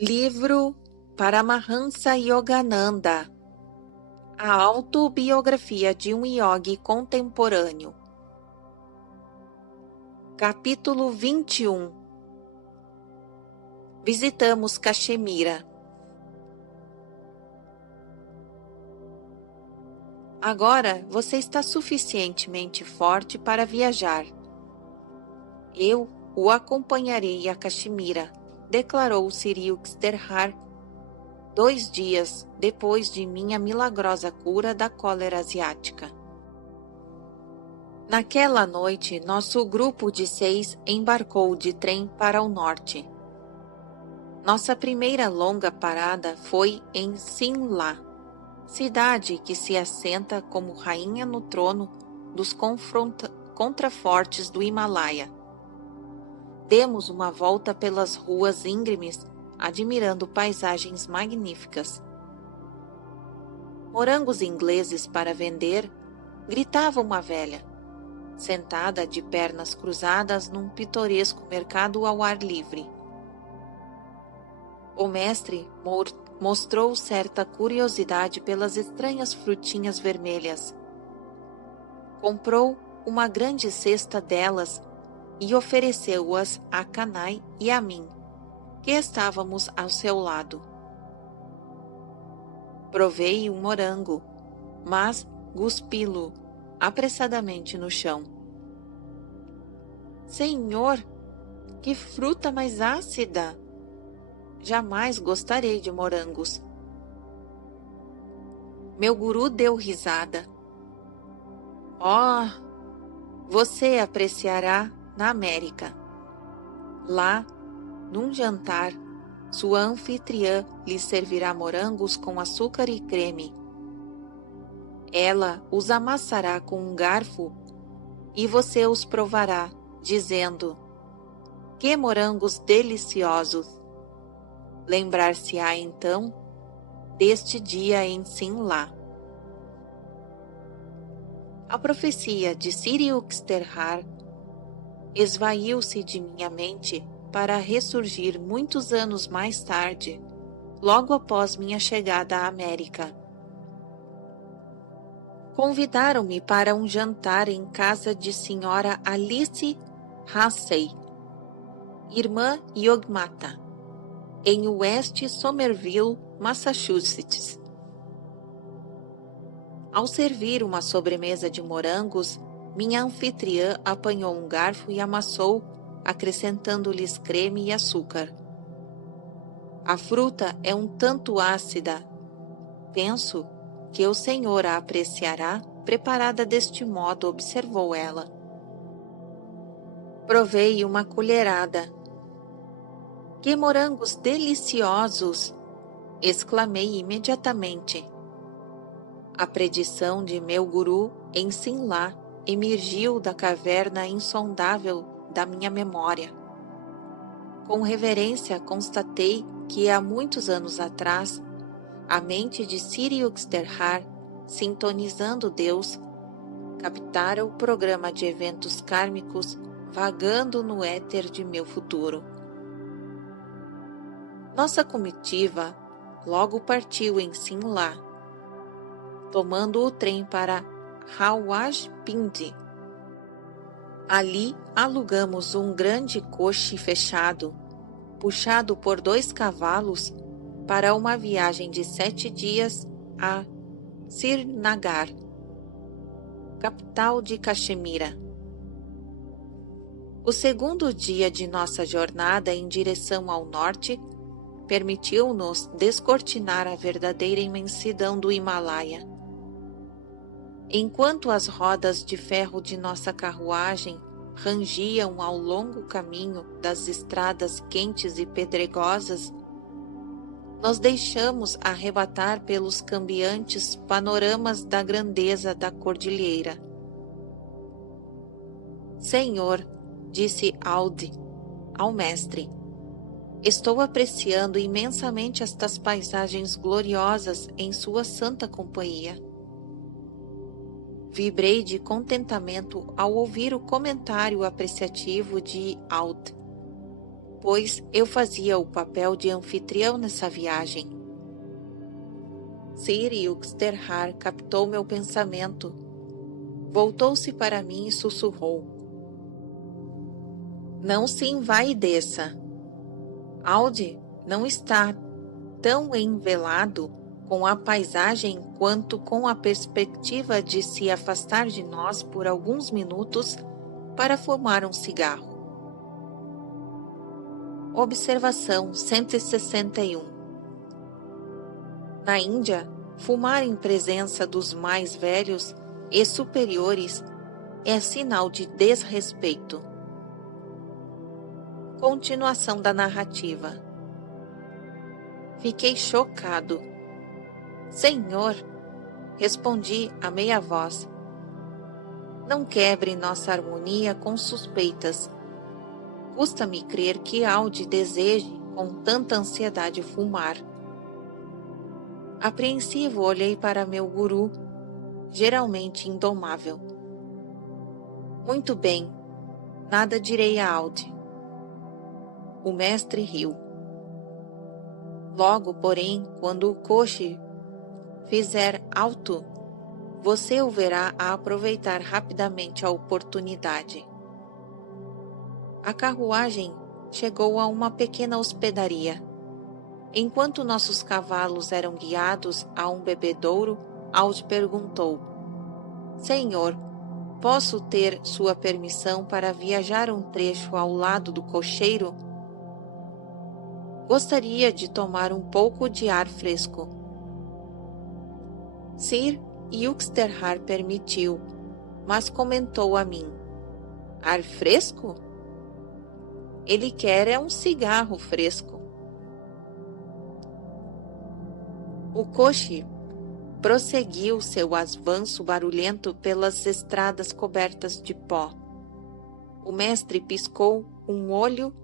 Livro Paramahansa Yogananda, a autobiografia de um yogi contemporâneo. Capítulo 21. Visitamos Caxemira. Agora você está suficientemente forte para viajar. Eu o acompanharei a Caxemira, declarou Sri Yukteswar 2 dias depois de minha milagrosa cura da cólera asiática. Naquela noite, nosso grupo de 6 embarcou de trem para o norte. Nossa primeira longa parada foi em Simla, cidade que se assenta como rainha no trono dos contrafortes do Himalaia. Demos uma volta pelas ruas íngremes, admirando paisagens magníficas. Morangos ingleses para vender, gritava uma velha, sentada de pernas cruzadas num pitoresco mercado ao ar livre. O mestre mostrou certa curiosidade pelas estranhas frutinhas vermelhas. Comprou uma grande cesta delas e ofereceu-as a Kanai e a mim, que estávamos ao seu lado. Provei um morango, mas cuspi-lo apressadamente no chão. Senhor, que fruta mais ácida! Jamais gostarei de morangos. Meu guru deu risada. Você apreciará na América. Lá, num jantar, sua anfitriã lhe servirá morangos com açúcar e creme. Ela os amassará com um garfo e você os provará, dizendo: que morangos deliciosos! Lembrar-se-á então deste dia em Simla. A profecia de Sri Yukteswar esvaiu-se de minha mente para ressurgir muitos anos mais tarde, logo após minha chegada à América. Convidaram-me para um jantar em casa de Sra. Alice Hussey, irmã Yogmata, em West Somerville, Massachusetts. Ao servir uma sobremesa de morangos, minha anfitriã apanhou um garfo e amassou, acrescentando-lhes creme e açúcar. A fruta é um tanto ácida. Penso que o senhor a apreciará preparada deste modo, observou ela. Provei uma colherada. Que morangos deliciosos! Exclamei imediatamente. A predição de meu guru em Simla emergiu da caverna insondável da minha memória. Com reverência constatei que há muitos anos atrás, a mente de Sri Yukteswar, sintonizando Deus, captara o programa de eventos kármicos vagando no éter de meu futuro. Nossa comitiva logo partiu em Simla, tomando o trem para Rawalpindi. Ali alugamos um grande coche fechado, puxado por 2 cavalos, para uma viagem de 7 dias a Srinagar, capital de Caxemira. O segundo dia de nossa jornada em direção ao norte permitiu-nos descortinar a verdadeira imensidão do Himalaia. Enquanto as rodas de ferro de nossa carruagem rangiam ao longo caminho das estradas quentes e pedregosas, nos deixamos arrebatar pelos cambiantes panoramas da grandeza da cordilheira. Senhor, disse Aldi ao mestre, estou apreciando imensamente estas paisagens gloriosas em sua santa companhia. Vibrei de contentamento ao ouvir o comentário apreciativo de Aud. pois eu fazia o papel de anfitrião nessa viagem. Sir Yuxterhar captou meu pensamento, voltou-se para mim e sussurrou: Não se envaideça. Alde não está tão envelado com a paisagem quanto com a perspectiva de se afastar de nós por alguns minutos para fumar um cigarro. Observação 161. Na Índia, fumar em presença dos mais velhos e superiores é sinal de desrespeito. Continuação da narrativa. Fiquei chocado. Senhor, respondi a meia voz, não quebre nossa harmonia com suspeitas. Custa-me crer que Alde deseje com tanta ansiedade fumar. Apreensivo olhei para meu guru, geralmente indomável. Muito bem, nada direi a Alde. O mestre riu. Logo, porém, quando o coche fizer alto, você o verá a aproveitar rapidamente a oportunidade. A carruagem chegou a uma pequena hospedaria. Enquanto nossos cavalos eram guiados a um bebedouro, Alde perguntou: Senhor, posso ter sua permissão para viajar um trecho ao lado do cocheiro? Gostaria de tomar um pouco de ar fresco. Sir Yuxterhar permitiu, mas comentou a mim: Ar fresco? Ele quer é um cigarro fresco. O coche prosseguiu seu avanço barulhento pelas estradas cobertas de pó. O mestre piscou um olho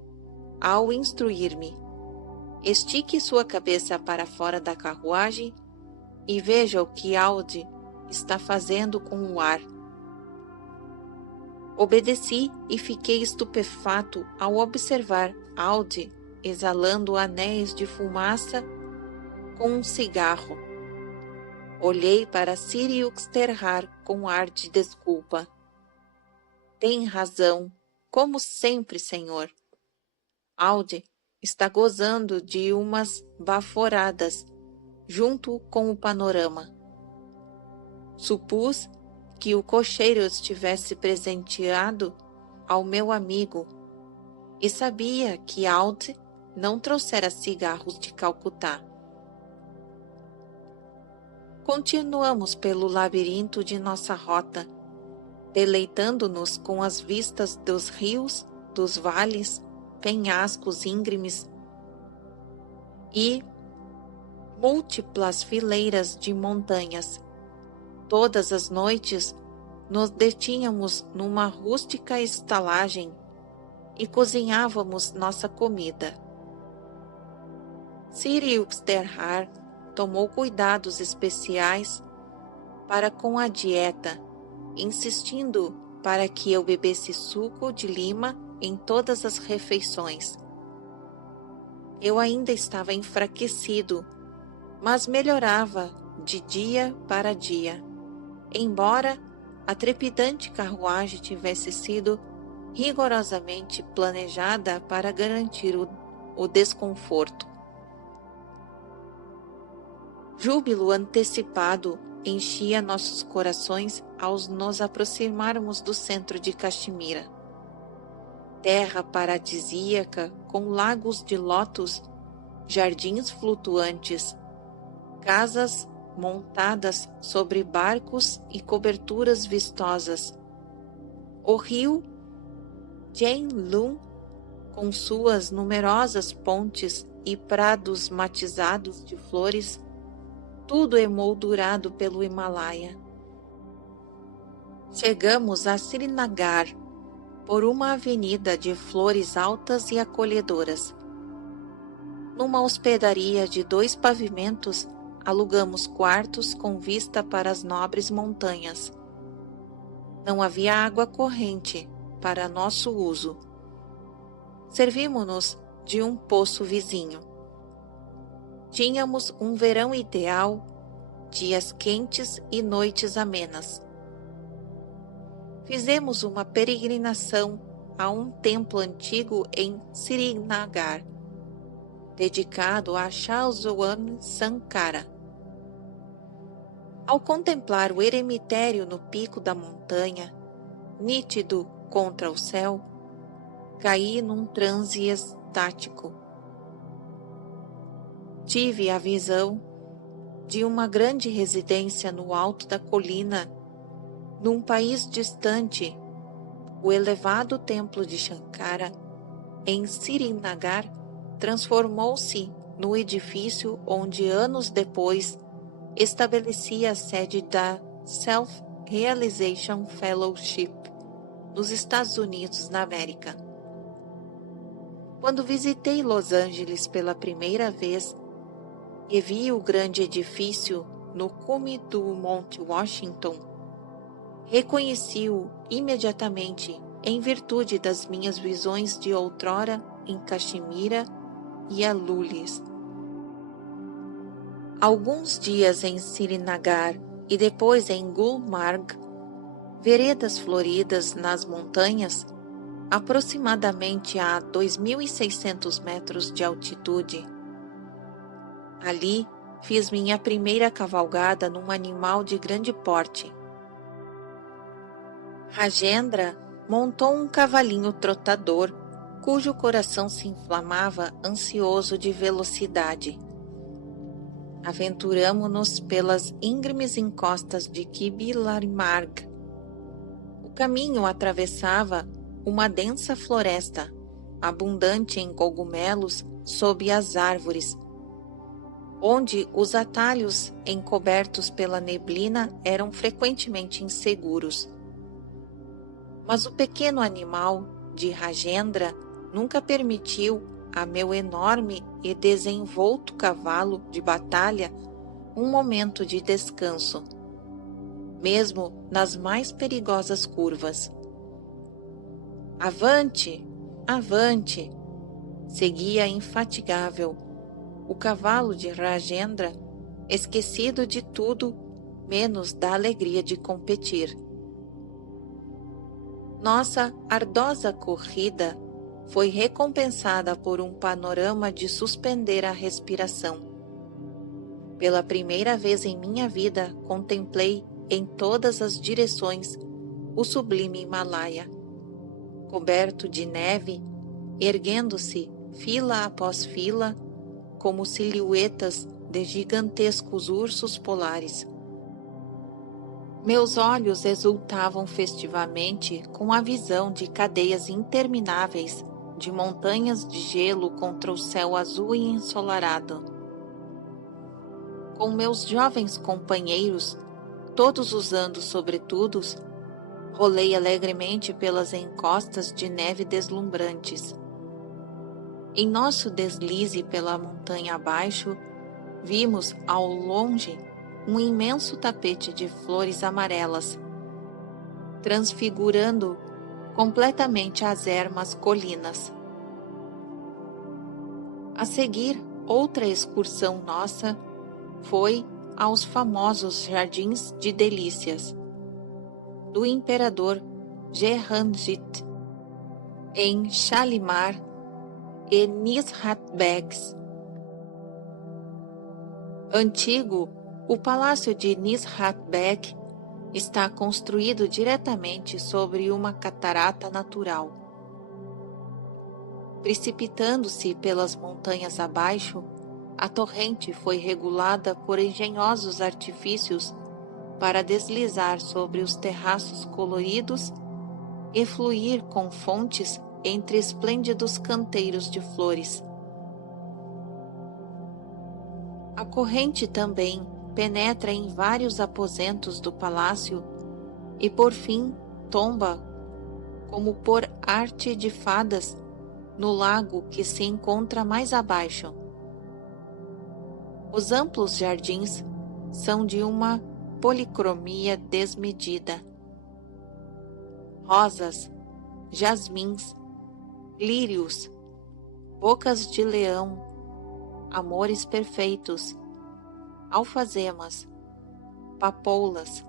ao instruir-me: Estique sua cabeça para fora da carruagem e veja o que Alde está fazendo com o ar. Obedeci e fiquei estupefato ao observar Alde exalando anéis de fumaça com um cigarro. Olhei para Sir Yuxterhar com ar de desculpa. Tem razão, como sempre, senhor. Alde está gozando de umas baforadas junto com o panorama. Supus que o cocheiro estivesse presenteado ao meu amigo e sabia que Alde não trouxera cigarros de Calcutá. Continuamos pelo labirinto de nossa rota, deleitando-nos com as vistas dos rios, dos vales, penhascos íngremes e múltiplas fileiras de montanhas. Todas as noites nos detínhamos numa rústica estalagem e cozinhávamos nossa comida. Sir Yuxterhar tomou cuidados especiais para com a dieta, insistindo para que eu bebesse suco de lima em todas as refeições. Eu ainda estava enfraquecido, mas melhorava de dia para dia, embora a trepidante carruagem tivesse sido rigorosamente planejada para garantir o desconforto. Júbilo antecipado enchia nossos corações ao nos aproximarmos do centro de Caxemira. Terra paradisíaca com lagos de lótus, jardins flutuantes, casas montadas sobre barcos e coberturas vistosas. O rio Jianlong, com suas numerosas pontes e prados matizados de flores, tudo emoldurado pelo Himalaia. Chegamos a Srinagar por uma avenida de flores altas e acolhedoras. Numa hospedaria de 2 pavimentos, alugamos quartos com vista para as nobres montanhas. Não havia água corrente para nosso uso. Servimos-nos de um poço vizinho. Tínhamos um verão ideal, dias quentes e noites amenas. Fizemos uma peregrinação a um templo antigo em Srinagar, dedicado a Shahjahan Sankara. Ao contemplar o eremitério no pico da montanha, nítido contra o céu, caí num transe estático. Tive a visão de uma grande residência no alto da colina, num país distante. O elevado templo de Shankara, em Srinagar, transformou-se no edifício onde anos depois estabeleci a sede da Self-Realization Fellowship nos Estados Unidos da América. Quando visitei Los Angeles pela primeira vez e vi o grande edifício no cume do Monte Washington, reconheci-o imediatamente em virtude das minhas visões de outrora em Caxemira e Alulis. Alguns dias em Srinagar e depois em Gulmarg, veredas floridas nas montanhas, aproximadamente a 2.600 metros de altitude. Ali fiz minha primeira cavalgada num animal de grande porte. Rajendra montou um cavalinho trotador, cujo coração se inflamava ansioso de velocidade. Aventuramo-nos pelas íngremes encostas de Kibilarimarg. O caminho atravessava uma densa floresta, abundante em cogumelos sob as árvores, onde os atalhos encobertos pela neblina eram frequentemente inseguros. Mas o pequeno animal de Rajendra nunca permitiu a meu enorme e desenvolto cavalo de batalha um momento de descanso, mesmo nas mais perigosas curvas. Avante, avante! Seguia infatigável o cavalo de Rajendra, esquecido de tudo menos da alegria de competir. Nossa ardosa corrida foi recompensada por um panorama de suspender a respiração. Pela primeira vez em minha vida, contemplei em todas as direções o sublime Himalaia, coberto de neve, erguendo-se fila após fila, como silhuetas de gigantescos ursos polares. Meus olhos exultavam festivamente com a visão de cadeias intermináveis de montanhas de gelo contra o céu azul e ensolarado. Com meus jovens companheiros, todos usando sobretudos, rolei alegremente pelas encostas de neve deslumbrantes. Em nosso deslize pela montanha abaixo, vimos ao longe um imenso tapete de flores amarelas, transfigurando completamente as ermas colinas. A seguir, outra excursão nossa foi aos famosos Jardins de Delícias do Imperador Jehangir, em Shalimar e Nishat Bags. Antigo, o palácio de Nishat Beg está construído diretamente sobre uma catarata natural. Precipitando-se pelas montanhas abaixo, a torrente foi regulada por engenhosos artifícios para deslizar sobre os terraços coloridos e fluir com fontes entre esplêndidos canteiros de flores. A corrente também penetra em vários aposentos do palácio e, por fim, tomba, como por arte de fadas, no lago que se encontra mais abaixo. Os amplos jardins são de uma policromia desmedida. Rosas, jasmins, lírios, bocas de leão, amores perfeitos, alfazemas, papoulas,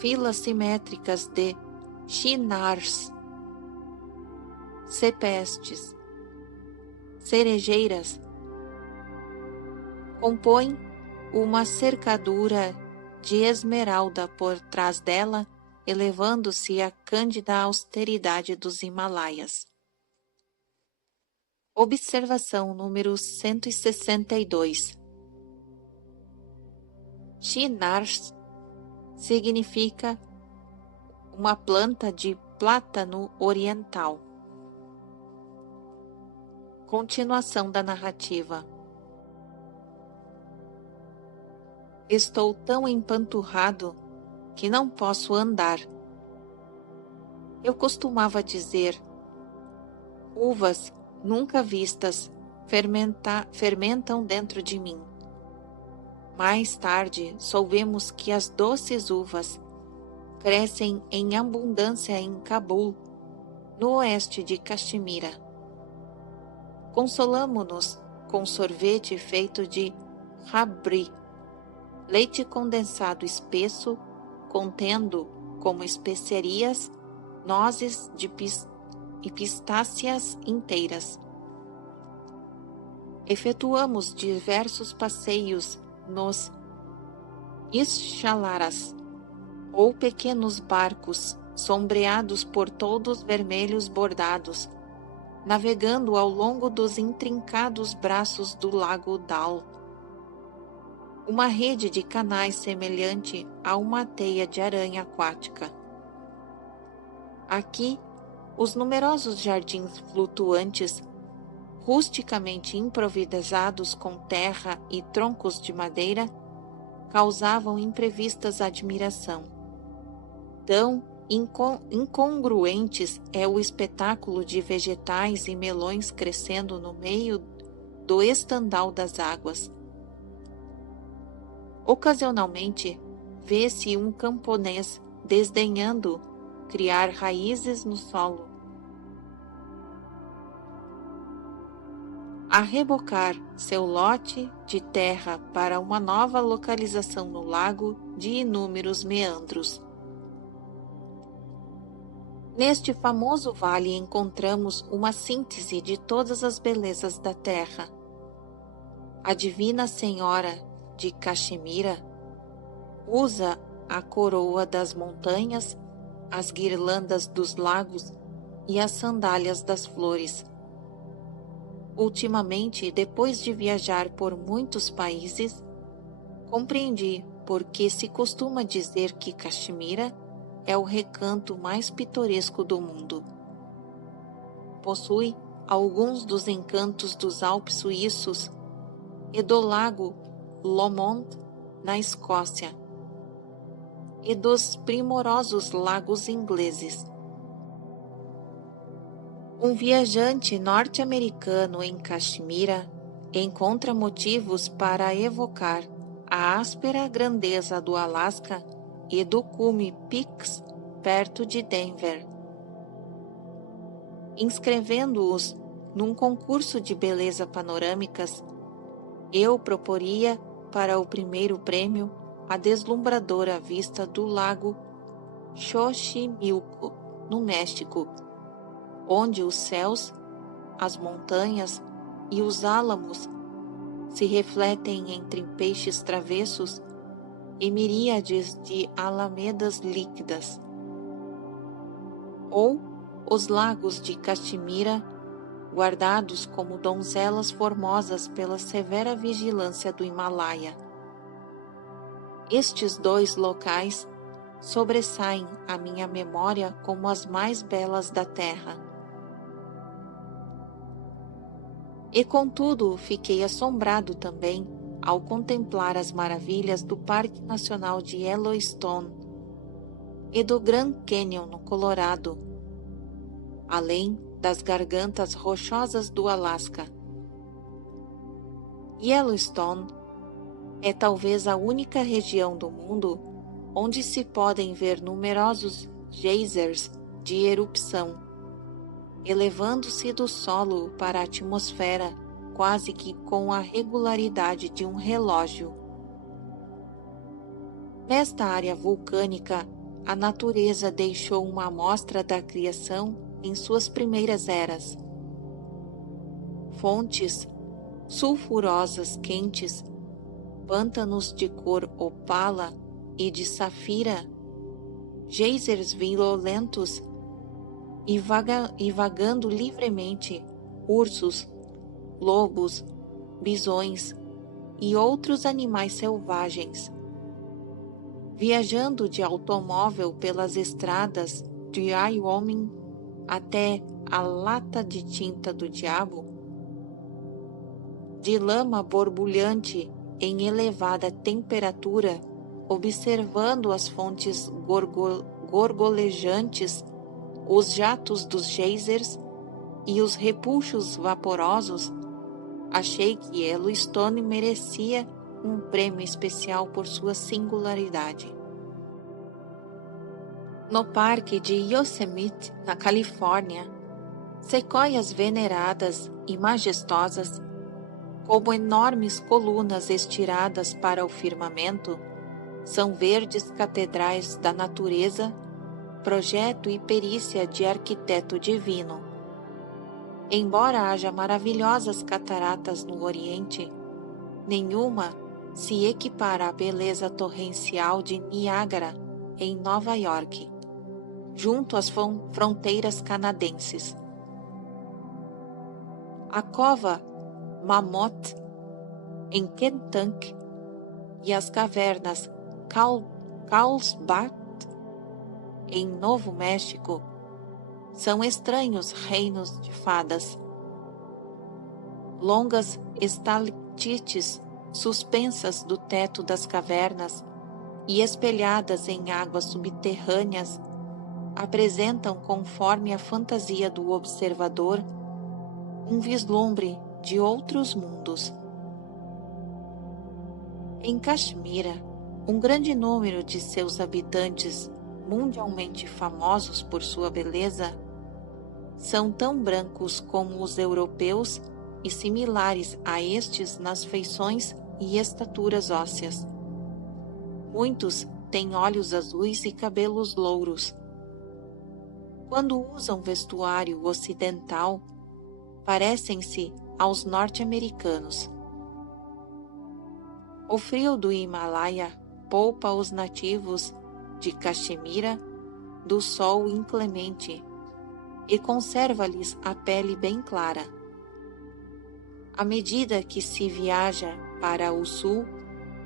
filas simétricas de chinars, cepestes, cerejeiras, compõem uma cercadura de esmeralda por trás dela, elevando-se à cândida austeridade dos Himalaias. Observação número 162. Chinars significa uma planta de plátano oriental. Continuação da narrativa. Estou tão empanturrado que não posso andar. Eu costumava dizer: uvas nunca vistas fermentam dentro de mim. Mais tarde soubemos que as doces uvas crescem em abundância em Cabul, no oeste de Caxemira. Consolamo-nos com sorvete feito de rabri, leite condensado espesso, contendo como especiarias nozes e pistácias inteiras. Efetuamos diversos passeios nos Ischalaras, ou pequenos barcos sombreados por toldos vermelhos bordados, navegando ao longo dos intrincados braços do lago Dal, uma rede de canais semelhante a uma teia de aranha aquática. Aqui, os numerosos jardins flutuantes, rusticamente improvisados com terra e troncos de madeira, causavam imprevistas admiração. Tão incongruentes é o espetáculo de vegetais e melões crescendo no meio do estandal das águas. Ocasionalmente, vê-se um camponês desdenhando criar raízes no solo. A rebocar seu lote de terra para uma nova localização no lago de inúmeros meandros. Neste famoso vale encontramos uma síntese de todas as belezas da terra. A Divina Senhora de Caxemira usa a coroa das montanhas, as guirlandas dos lagos e as sandálias das flores. Ultimamente, depois de viajar por muitos países, compreendi por que se costuma dizer que Caxemira é o recanto mais pitoresco do mundo. Possui alguns dos encantos dos Alpes suíços e do lago Lomond, na Escócia, e dos primorosos lagos ingleses. Um viajante norte-americano em Caxemira encontra motivos para evocar a áspera grandeza do Alasca e do cume Peaks, perto de Denver. Inscrevendo-os num concurso de beleza panorâmicas, eu proporia para o primeiro prêmio a deslumbradora vista do lago Xochimilco, no México, onde os céus, as montanhas e os álamos se refletem entre peixes travessos e miríades de alamedas líquidas. Ou os lagos de Caxemira, guardados como donzelas formosas pela severa vigilância do Himalaia. Estes dois locais sobressaem à minha memória como as mais belas da terra. E contudo fiquei assombrado também ao contemplar as maravilhas do Parque Nacional de Yellowstone e do Grand Canyon no Colorado, além das gargantas rochosas do Alasca. Yellowstone é talvez a única região do mundo onde se podem ver numerosos geysers de erupção. elevando-se do solo para a atmosfera quase que com a regularidade de um relógio. Nesta área vulcânica, a natureza deixou uma amostra da criação em suas primeiras eras. Fontes sulfurosas quentes, pântanos de cor opala e de safira, geysers violentos e vagando livremente ursos, lobos, bisões e outros animais selvagens. Viajando de automóvel pelas estradas de Wyoming até a lata de tinta do diabo, de lama borbulhante em elevada temperatura, observando as fontes gorgolejantes, os jatos dos geysers e os repuxos vaporosos, achei que Yellowstone merecia um prêmio especial por sua singularidade. No parque de Yosemite, na Califórnia, sequoias veneradas e majestosas, como enormes colunas estiradas para o firmamento, são verdes catedrais da natureza, projeto e perícia de arquiteto divino. Embora haja maravilhosas cataratas no Oriente, nenhuma se equipara à beleza torrencial de Niágara, em Nova York, junto às fronteiras canadenses. A cova Mammoth, em Kentucky, e as cavernas Carlsbad, em Novo México, são estranhos reinos de fadas. Longas estalactites suspensas do teto das cavernas e espelhadas em águas subterrâneas apresentam, conforme a fantasia do observador, um vislumbre de outros mundos. Em Caxemira, um grande número de seus habitantes, mundialmente famosos por sua beleza, são tão brancos como os europeus e similares a estes nas feições e estaturas ósseas. Muitos têm olhos azuis e cabelos louros. Quando usam vestuário ocidental, parecem-se aos norte-americanos. O frio do Himalaia poupa os nativos de Caxemira do sol inclemente e conserva-lhes a pele bem clara. À medida que se viaja para o sul,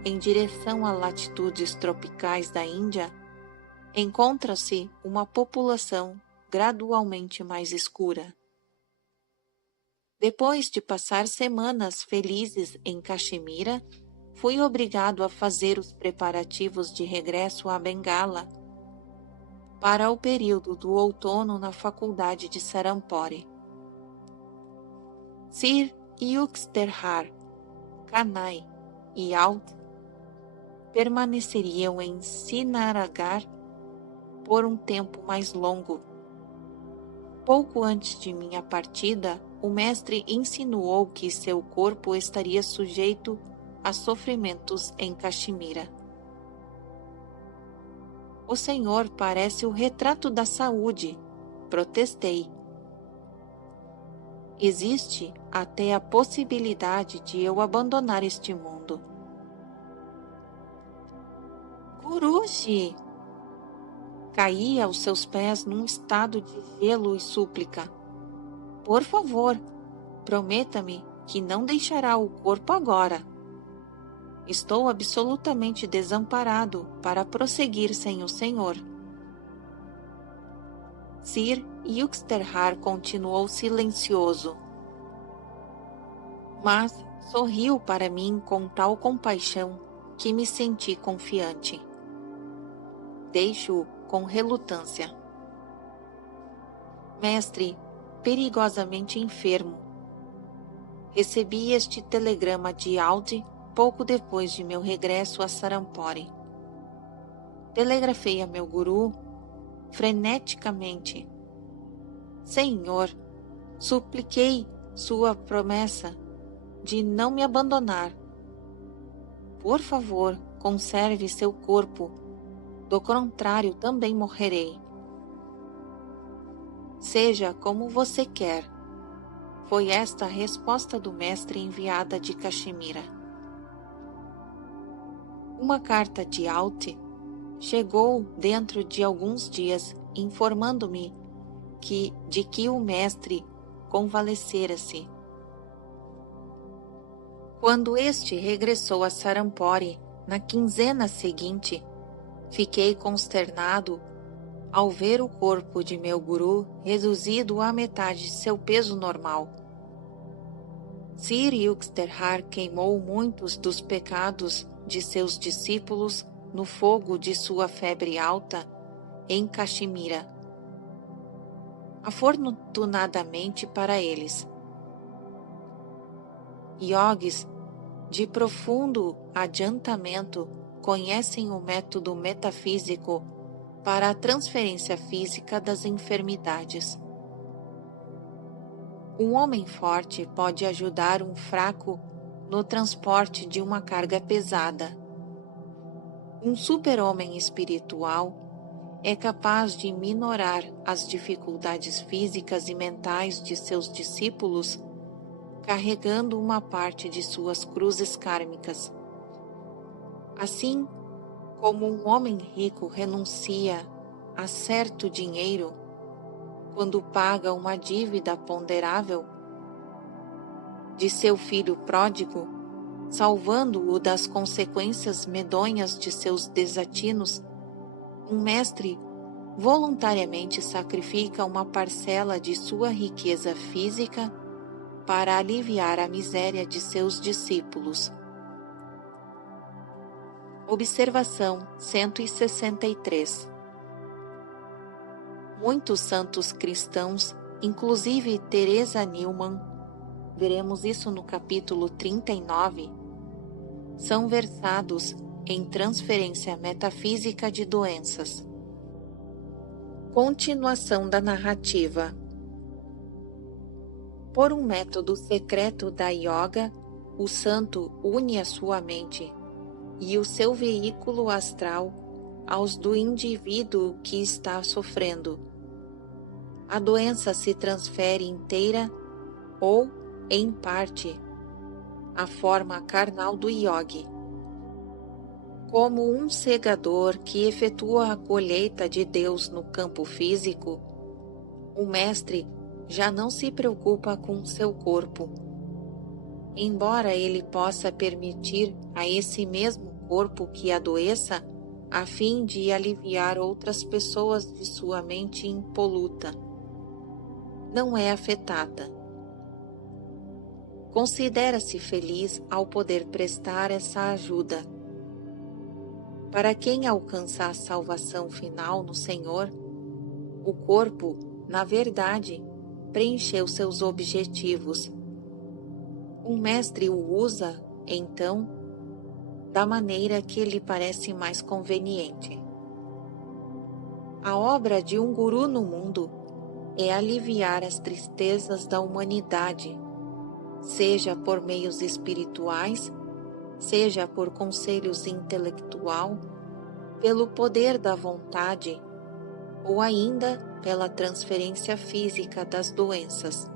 em direção a latitudes tropicais da Índia, encontra-se uma população gradualmente mais escura. Depois de passar semanas felizes em Caxemira, fui obrigado a fazer os preparativos de regresso a Bengala para o período do outono na faculdade de Serampore. Sir Yuxterhar, Kanai e Alt permaneceriam em Sinaragar por um tempo mais longo. Pouco antes de minha partida, o mestre insinuou que seu corpo estaria sujeito a sofrimentos em Caxemira. O senhor parece o retrato da saúde, protestei. Existe até a possibilidade de eu abandonar este mundo. Guruji! Caí aos seus pés num estado de gelo e súplica. Por favor, prometa-me que não deixará o corpo agora. Estou absolutamente desamparado para prosseguir sem o senhor. Sir Yuxterhar continuou silencioso, mas sorriu para mim com tal compaixão que me senti confiante. Deixo-o com relutância. Mestre, perigosamente enfermo. Recebi este telegrama de Aldi pouco depois de meu regresso a Serampore. Telegrafei a meu guru freneticamente. Senhor, Supliquei sua promessa de não me abandonar. Por favor, conserve seu corpo, do contrário também morrerei. Seja como você quer. Foi esta a resposta do mestre enviada de Caxemira. Uma carta de Alte chegou dentro de alguns dias, informando-me de que o mestre convalecera-se. Quando este regressou a Sarampore, na quinzena seguinte, fiquei consternado ao ver o corpo de meu guru reduzido à metade de seu peso normal. Sir Yukteswar queimou muitos dos pecados de seus discípulos no fogo de sua febre alta em Caxemira. Afortunadamente para eles, yogis de profundo adiantamento conhecem o método metafísico para a transferência física das enfermidades. Um homem forte pode ajudar um fraco no transporte de uma carga pesada. Um super-homem espiritual é capaz de minorar as dificuldades físicas e mentais de seus discípulos, carregando uma parte de suas cruzes kármicas. Assim como um homem rico renuncia a certo dinheiro quando paga uma dívida ponderável de seu filho pródigo, salvando-o das consequências medonhas de seus desatinos, um mestre voluntariamente sacrifica uma parcela de sua riqueza física para aliviar a miséria de seus discípulos. Observação 163. Muitos santos cristãos, inclusive Teresa Neumann, veremos isso no capítulo 39, são versados em transferência metafísica de doenças. Continuação da narrativa. Por um método secreto da yoga, o santo une a sua mente e o seu veículo astral aos do indivíduo que está sofrendo. A doença se transfere inteira ou, em parte, à forma carnal do yogi. Como um segador que efetua a colheita de Deus no campo físico, o mestre já não se preocupa com seu corpo. Embora ele possa permitir a esse mesmo corpo que adoeça, a fim de aliviar outras pessoas de sua mente impoluta, não é afetada. Considera-se feliz ao poder prestar essa ajuda. Para quem alcança a salvação final no Senhor, o corpo, na verdade, preencheu seus objetivos. Um mestre o usa, então, da maneira que lhe parece mais conveniente. A obra de um guru no mundo é aliviar as tristezas da humanidade, seja por meios espirituais, seja por conselhos intelectual, pelo poder da vontade, ou ainda pela transferência física das doenças.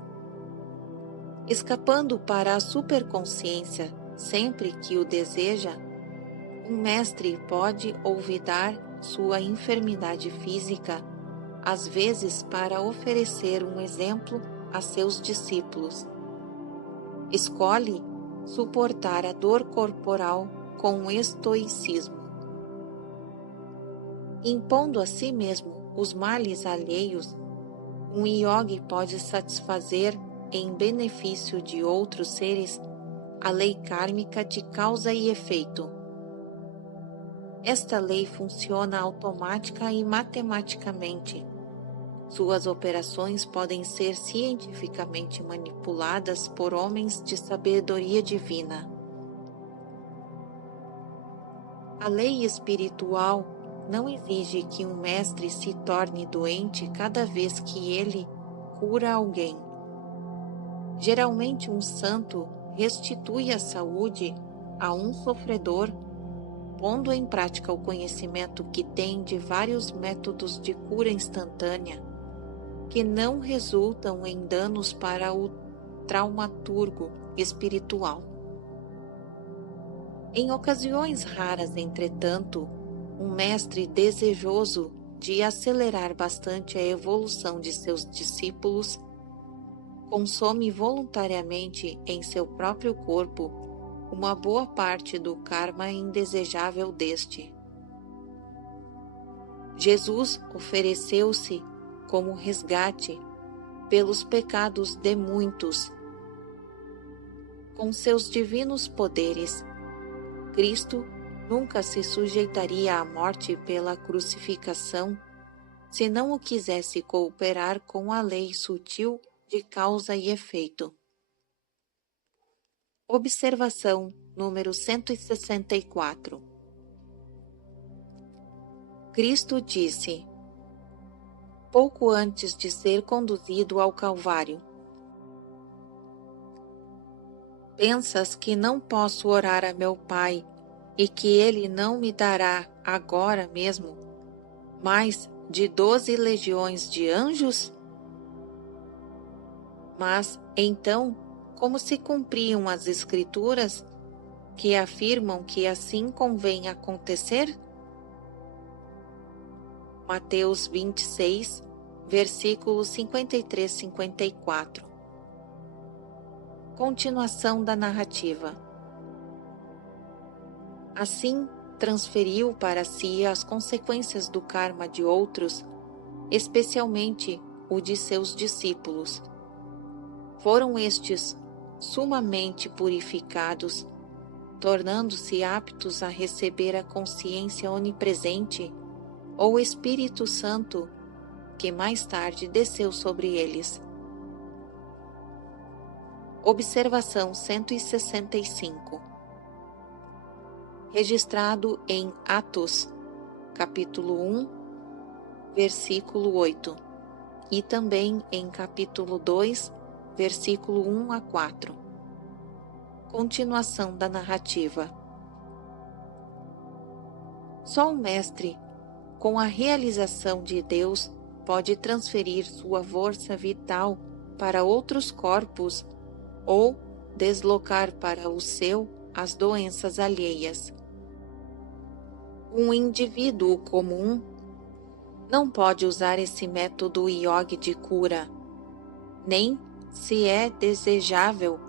Escapando para a superconsciência sempre que o deseja, um mestre pode olvidar sua enfermidade física, às vezes para oferecer um exemplo a seus discípulos. Escolhe suportar a dor corporal com estoicismo. Impondo a si mesmo os males alheios, um yogi pode satisfazer em benefício de outros seres a lei kármica de causa e efeito. Esta lei funciona automática e matematicamente. Suas operações podem ser cientificamente manipuladas por homens de sabedoria divina. A lei espiritual não exige que um mestre se torne doente cada vez que ele cura alguém. Geralmente um santo restitui a saúde a um sofredor, pondo em prática o conhecimento que tem de vários métodos de cura instantânea, que não resultam em danos para o traumaturgo espiritual. Em ocasiões raras, entretanto, um mestre desejoso de acelerar bastante a evolução de seus discípulos consome voluntariamente em seu próprio corpo uma boa parte do karma indesejável deste. Jesus ofereceu-se como resgate pelos pecados de muitos. Com seus divinos poderes, Cristo nunca se sujeitaria à morte pela crucificação se não o quisesse cooperar com a lei sutil de causa e efeito. Observação número 164. Cristo disse, pouco antes de ser conduzido ao Calvário: pensas que não posso orar a meu Pai e que Ele não me dará agora mesmo mais de 12 legiões de anjos? Mas, então, como se cumpriam as Escrituras que afirmam que assim convém acontecer? Mateus 26, versículos 53-54. Continuação da narrativa. Assim, transferiu para si as consequências do karma de outros, especialmente o de seus discípulos. Foram estes sumamente purificados, tornando-se aptos a receber a consciência onipresente ou Espírito Santo, que mais tarde desceu sobre eles. Observação 165. Registrado em Atos, capítulo 1, versículo 8, e também em capítulo 2, versículo 1 a 4. Continuação da narrativa. Só um mestre, com a realização de Deus, pode transferir sua força vital para outros corpos ou deslocar para o seu as doenças alheias. Um indivíduo comum não pode usar esse método yogi de cura, nem se é desejável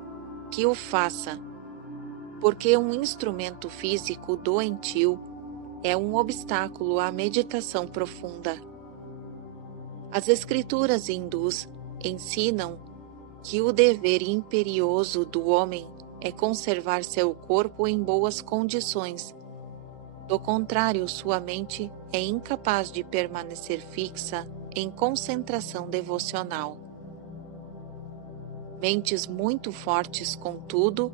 que o faça, porque um instrumento físico doentio é um obstáculo à meditação profunda. As escrituras hindus ensinam que o dever imperioso do homem é conservar seu corpo em boas condições. Do contrário, sua mente é incapaz de permanecer fixa em concentração devocional. Mentes muito fortes, contudo,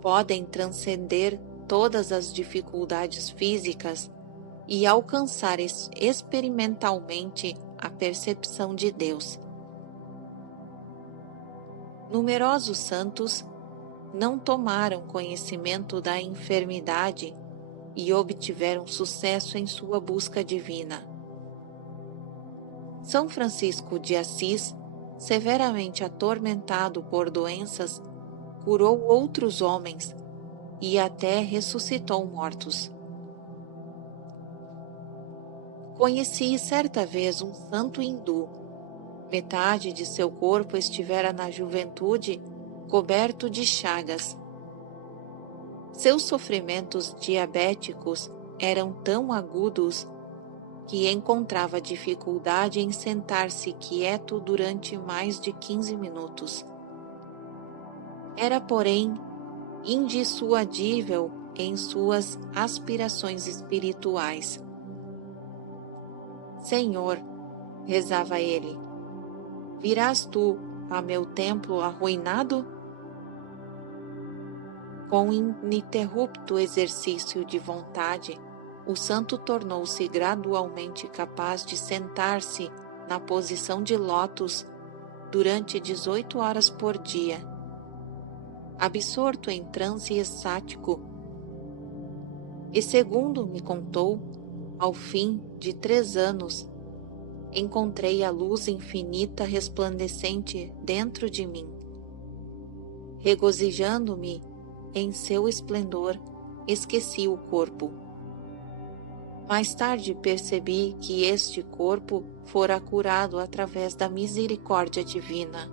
podem transcender todas as dificuldades físicas e alcançar experimentalmente a percepção de Deus. Numerosos santos não tomaram conhecimento da enfermidade e obtiveram sucesso em sua busca divina. São Francisco de Assis, severamente atormentado por doenças, curou outros homens e até ressuscitou mortos. Conheci certa vez um santo hindu. Metade de seu corpo estivera na juventude coberto de chagas. Seus sofrimentos diabéticos eram tão agudos que encontrava dificuldade em sentar-se quieto durante mais de 15 minutos. Era, porém, indissuadível em suas aspirações espirituais. Senhor, rezava ele, virás tu a meu templo arruinado? Com ininterrupto exercício de vontade, o santo tornou-se gradualmente capaz de sentar-se na posição de lótus durante 18 horas por dia, absorto em transe estático. E segundo me contou, ao fim de 3 anos, encontrei a luz infinita resplandecente dentro de mim. Regozijando-me em seu esplendor, esqueci o corpo. Mais tarde percebi que este corpo fora curado através da misericórdia divina.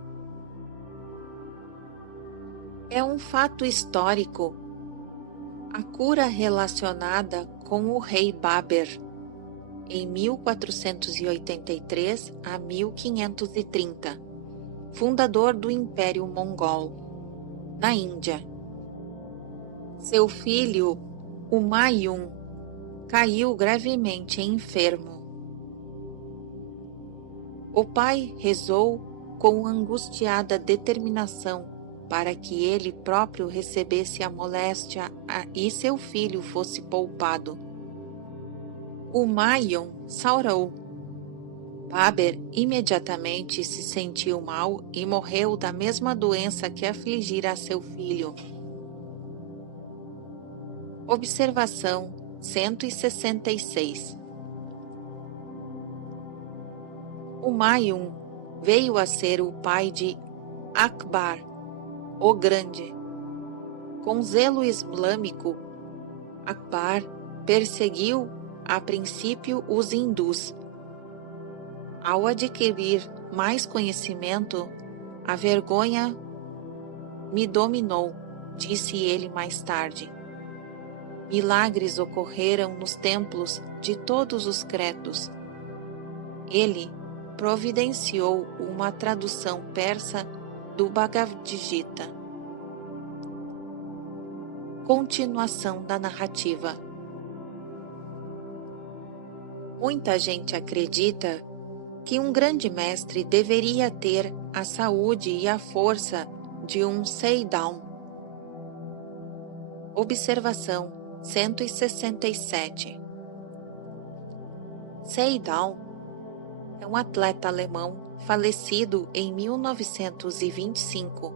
É um fato histórico a cura relacionada com o rei Baber, em 1483 a 1530, fundador do Império Mongol, na Índia. Seu filho, Humayun, caiu gravemente enfermo. O pai rezou com angustiada determinação para que ele próprio recebesse a moléstia e seu filho fosse poupado. Humayun saurou. Baber imediatamente se sentiu mal e morreu da mesma doença que afligira seu filho. Observação 166. Humayun veio a ser o pai de Akbar, o Grande. Com zelo islâmico, Akbar perseguiu a princípio os hindus. Ao adquirir mais conhecimento, a vergonha me dominou, disse ele mais tarde. Milagres ocorreram nos templos de todos os cretos. Ele providenciou uma tradução persa do Bhagavad Gita. Continuação da narrativa. Muita gente acredita que um grande mestre deveria ter a saúde e a força de um Seidão. Observação 167. Seidão é um atleta alemão falecido em 1925,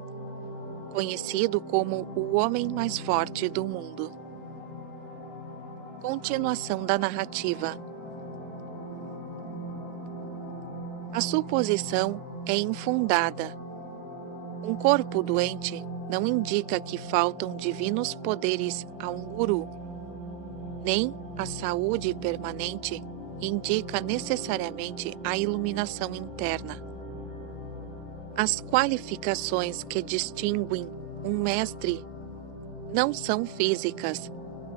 conhecido como o homem mais forte do mundo. Continuação da narrativa. A suposição é infundada. Um corpo doente não indica que faltam divinos poderes a um guru, nem a saúde permanente indica necessariamente a iluminação interna. As qualificações que distinguem um mestre não são físicas,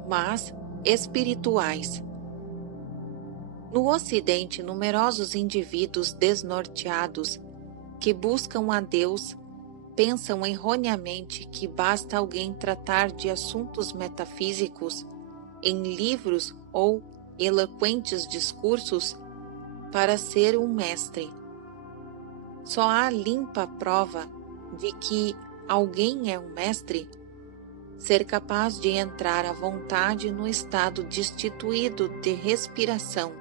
mas espirituais. No Ocidente, numerosos indivíduos desnorteados que buscam a Deus pensam erroneamente que basta alguém tratar de assuntos metafísicos em livros ou eloquentes discursos para ser um mestre. Só há limpa prova de que alguém é um mestre ser capaz de entrar à vontade no estado destituído de respiração.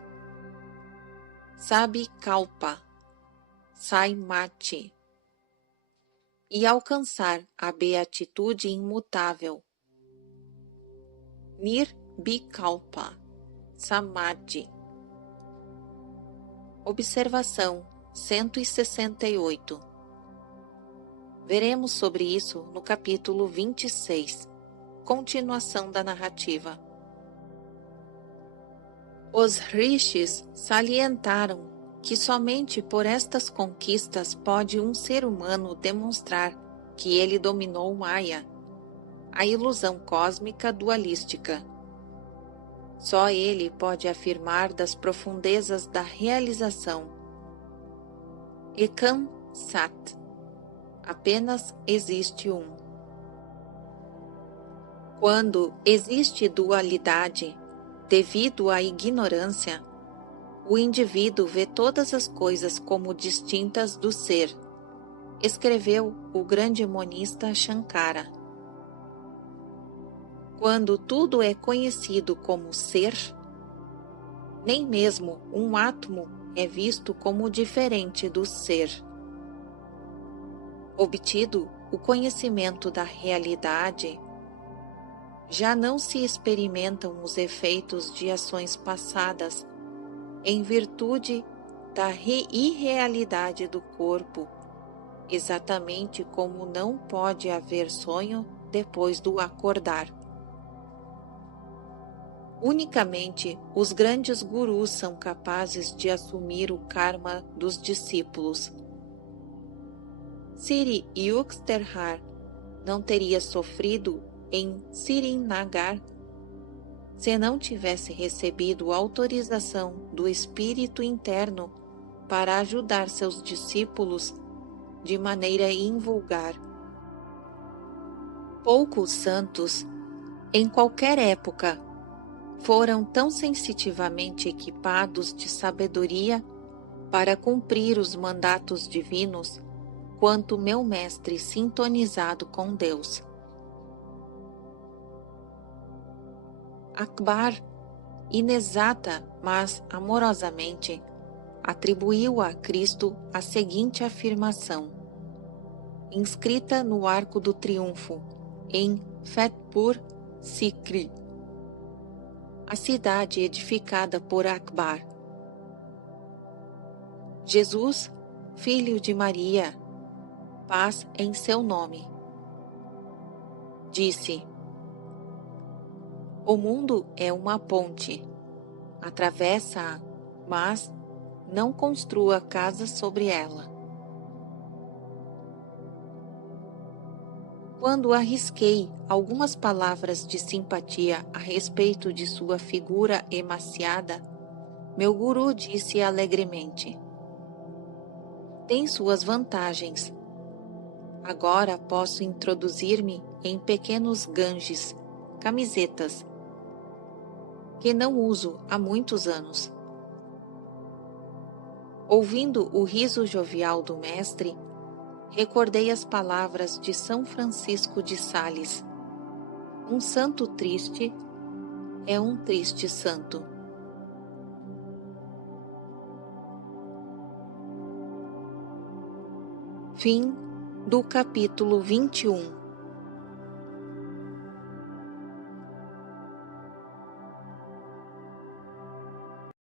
Sabikalpa, Saimati, e alcançar a beatitude imutável. Nirbikalpa, Samadhi. Observação 168. Veremos sobre isso no capítulo 26, continuação da narrativa. Os rishis salientaram que somente por estas conquistas pode um ser humano demonstrar que ele dominou Maya, a ilusão cósmica dualística. Só ele pode afirmar das profundezas da realização. Ekam Sat. Apenas existe um. Quando existe dualidade, devido à ignorância, o indivíduo vê todas as coisas como distintas do ser, escreveu o grande monista Shankara. Quando tudo é conhecido como ser, nem mesmo um átomo é visto como diferente do ser. Obtido o conhecimento da realidade, já não se experimentam os efeitos de ações passadas em virtude da irrealidade do corpo, exatamente como não pode haver sonho depois do acordar. Unicamente os grandes gurus são capazes de assumir o karma dos discípulos. Sri Yukteswar não teria sofrido em Srinagar se não tivesse recebido autorização do Espírito interno para ajudar seus discípulos de maneira invulgar. Poucos santos, em qualquer época, foram tão sensitivamente equipados de sabedoria para cumprir os mandatos divinos quanto meu mestre sintonizado com Deus. Akbar, inexata, mas amorosamente, atribuiu a Cristo a seguinte afirmação, inscrita no Arco do Triunfo, em Fatehpur Sikri, a cidade edificada por Akbar. Jesus, filho de Maria, paz em seu nome, disse: o mundo é uma ponte, atravessa-a, mas não construa casa sobre ela. Quando arrisquei algumas palavras de simpatia a respeito de sua figura emaciada, meu guru disse alegremente: tem suas vantagens. Agora posso introduzir-me em pequenos ganges, camisetas, que não uso há muitos anos. Ouvindo o riso jovial do mestre, recordei as palavras de São Francisco de Sales: um santo triste é um triste santo. Fim do capítulo 21.